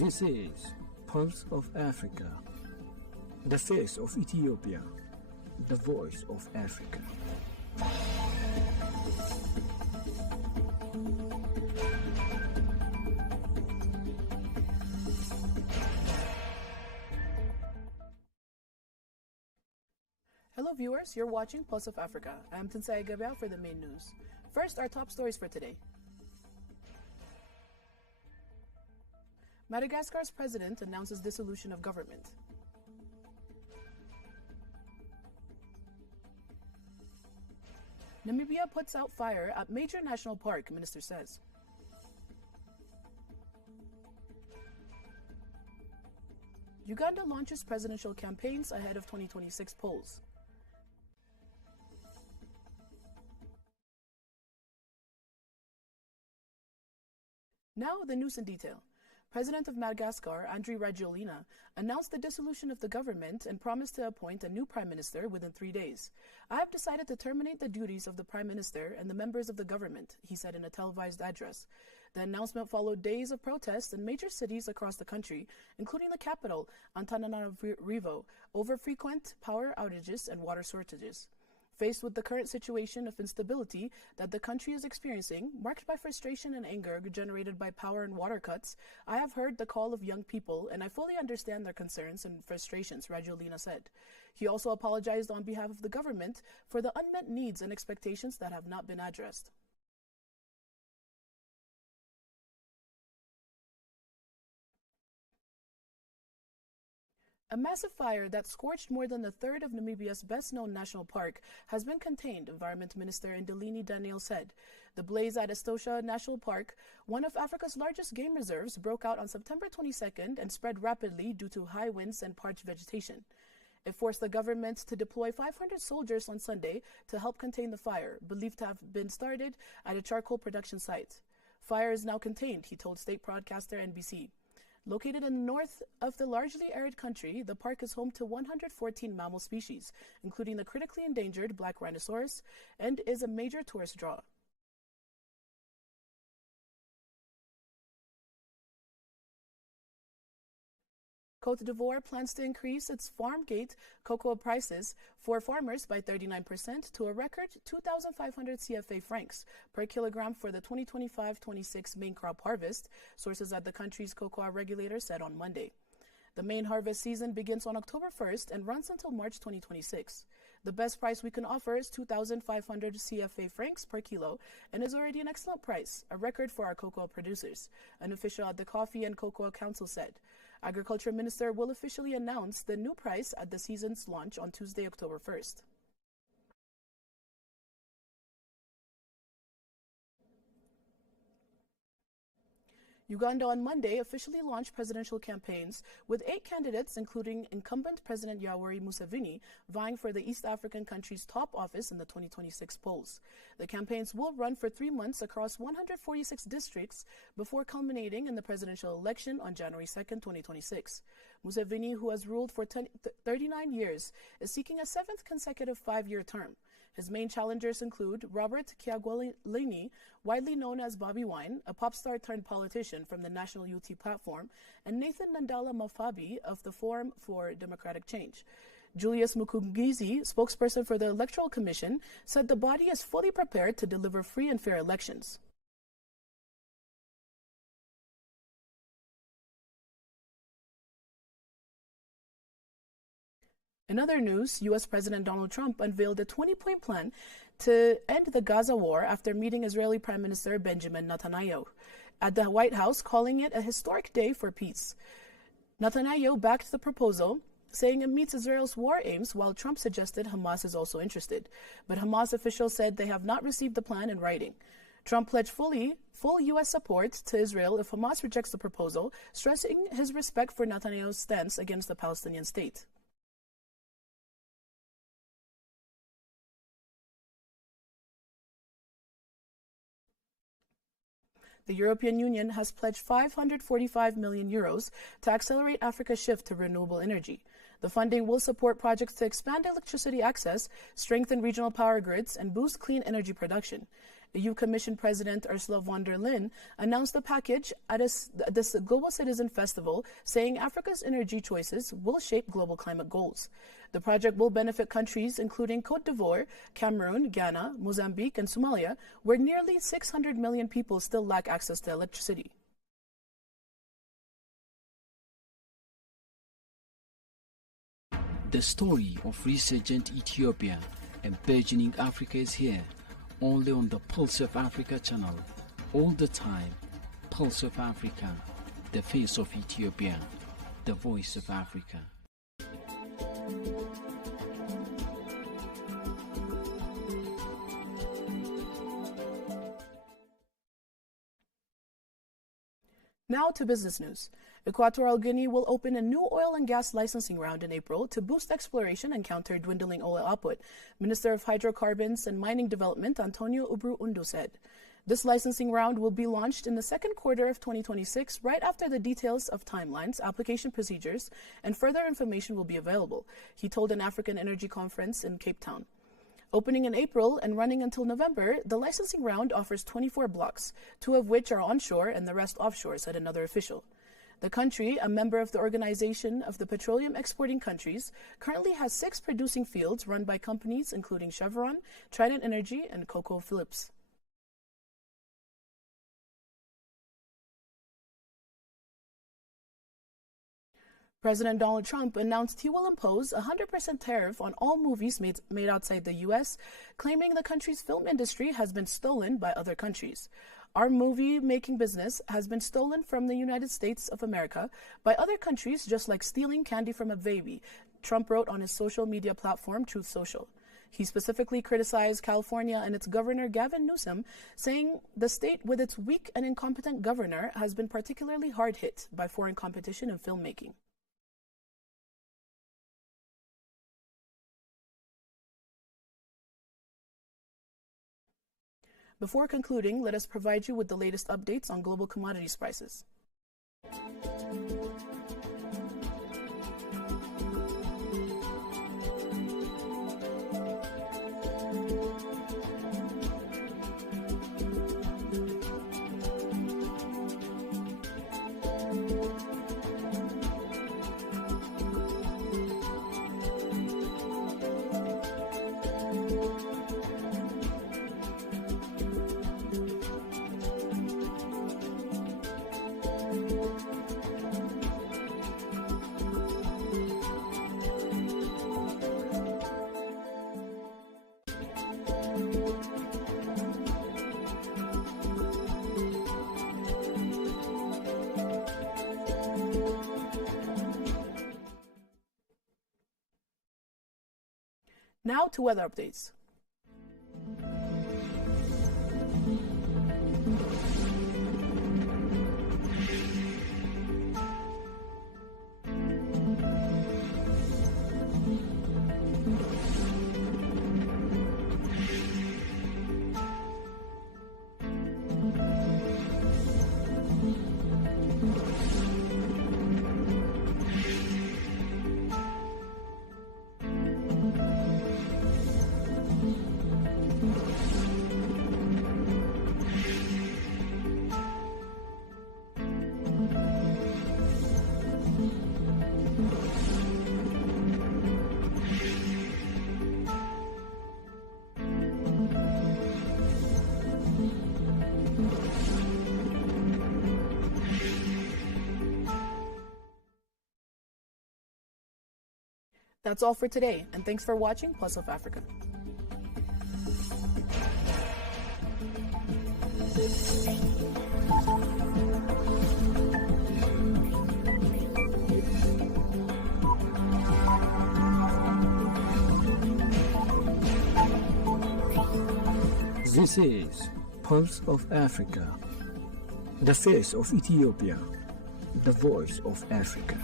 This is Pulse of Africa, the face of Ethiopia, the voice of Africa. Hello viewers, you're watching Pulse of Africa. I'm Tinsai Gabriel for the main news. First, our top stories for today. Madagascar's president announces dissolution of government. Namibia puts out fire at major national park, minister says. Uganda launches presidential campaigns ahead of 2026 polls. Now, the news in detail. President of Madagascar, Andry Rajoelina, announced the dissolution of the government and promised to appoint a new prime minister within 3 days. I have decided to terminate the duties of the prime minister and the members of the government, he said in a televised address. The announcement followed days of protests in major cities across the country, including the capital, Antananarivo, over frequent power outages and water shortages. Faced with the current situation of instability that the country is experiencing, marked by frustration and anger generated by power and water cuts, I have heard the call of young people and I fully understand their concerns and frustrations, Rajoelina said. He also apologized on behalf of the government for the unmet needs and expectations that have not been addressed. A massive fire that scorched more than a third of Namibia's best-known national park has been contained, Environment Minister Ndilini Daniel said. The blaze at Etosha National Park, one of Africa's largest game reserves, broke out on September 22nd and spread rapidly due to high winds and parched vegetation. It forced the government to deploy 500 soldiers on Sunday to help contain the fire, believed to have been started at a charcoal production site. Fire is now contained, he told state broadcaster NBC. Located in the north of the largely arid country, the park is home to 114 mammal species, including the critically endangered black rhinoceros, and is a major tourist draw. Côte d'Ivoire plans to increase its farm gate cocoa prices for farmers by 39% to a record 2,500 CFA francs per kilogram for the 2025-26 main crop harvest, sources at the country's cocoa regulator said on Monday. The main harvest season begins on October 1st and runs until March 2026. The best price we can offer is 2,500 CFA francs per kilo and is already an excellent price, a record for our cocoa producers, an official at the Coffee and Cocoa Council said. Agriculture Minister will officially announce the new price at the season's launch on Tuesday, October 1st. Uganda on Monday officially launched presidential campaigns with 8 candidates, including incumbent President Yoweri Museveni, vying for the East African country's top office in the 2026 polls. The campaigns will run for 3 months across 146 districts before culminating in the presidential election on January 2, 2026. Museveni, who has ruled for 39 years, is seeking a 7th consecutive 5-year term. His main challengers include Robert Kyagulanyi, widely known as Bobby Wine, a pop star turned politician from the National Unity Platform, and Nathan Nandala Mafabi of the Forum for Democratic Change. Julius Mukungizi, spokesperson for the Electoral Commission, said the body is fully prepared to deliver free and fair elections. In other news, U.S. President Donald Trump unveiled a 20-point plan to end the Gaza war after meeting Israeli Prime Minister Benjamin Netanyahu at the White House, calling it a historic day for peace. Netanyahu backed the proposal, saying it meets Israel's war aims, while Trump suggested Hamas is also interested. But Hamas officials said they have not received the plan in writing. Trump pledged full U.S. support to Israel if Hamas rejects the proposal, stressing his respect for Netanyahu's stance against the Palestinian state. The European Union has pledged 545 million euros to accelerate Africa's shift to renewable energy. The funding will support projects to expand electricity access, strengthen regional power grids, and boost clean energy production. EU Commission President Ursula von der Leyen announced the package at this Global Citizen Festival, saying Africa's energy choices will shape global climate goals. The project will benefit countries including Cote d'Ivoire, Cameroon, Ghana, Mozambique, and Somalia, where nearly 600 million people still lack access to electricity. The story of resurgent Ethiopia and burgeoning Africa is here, only on the Pulse of Africa channel. All the time, Pulse of Africa, the face of Ethiopia, the voice of Africa. Now to business news. Equatorial Guinea will open a new oil and gas licensing round in April to boost exploration and counter dwindling oil output, Minister of Hydrocarbons and Mining Development Antonio Ubru Undu said. This licensing round will be launched in the second quarter of 2026, right after the details of timelines, application procedures, and further information will be available, he told an African Energy Conference in Cape Town. Opening in April and running until November, the licensing round offers 24 blocks, 2 of which are onshore and the rest offshore, said another official. The country, a member of the Organization of the Petroleum Exporting Countries, currently has 6 producing fields run by companies including Chevron, Trident Energy, and CocoPhillips. President Donald Trump announced he will impose a 100% tariff on all movies made outside the U.S., claiming the country's film industry has been stolen by other countries. Our movie-making business has been stolen from the United States of America by other countries, just like stealing candy from a baby, Trump wrote on his social media platform, Truth Social. He specifically criticized California and its governor, Gavin Newsom, saying the state with its weak and incompetent governor has been particularly hard hit by foreign competition in filmmaking. Before concluding, let us provide you with the latest updates on global commodities prices. Now to weather updates. That's all for today, and thanks for watching Pulse of Africa. This is Pulse of Africa, the face of Ethiopia, the voice of Africa.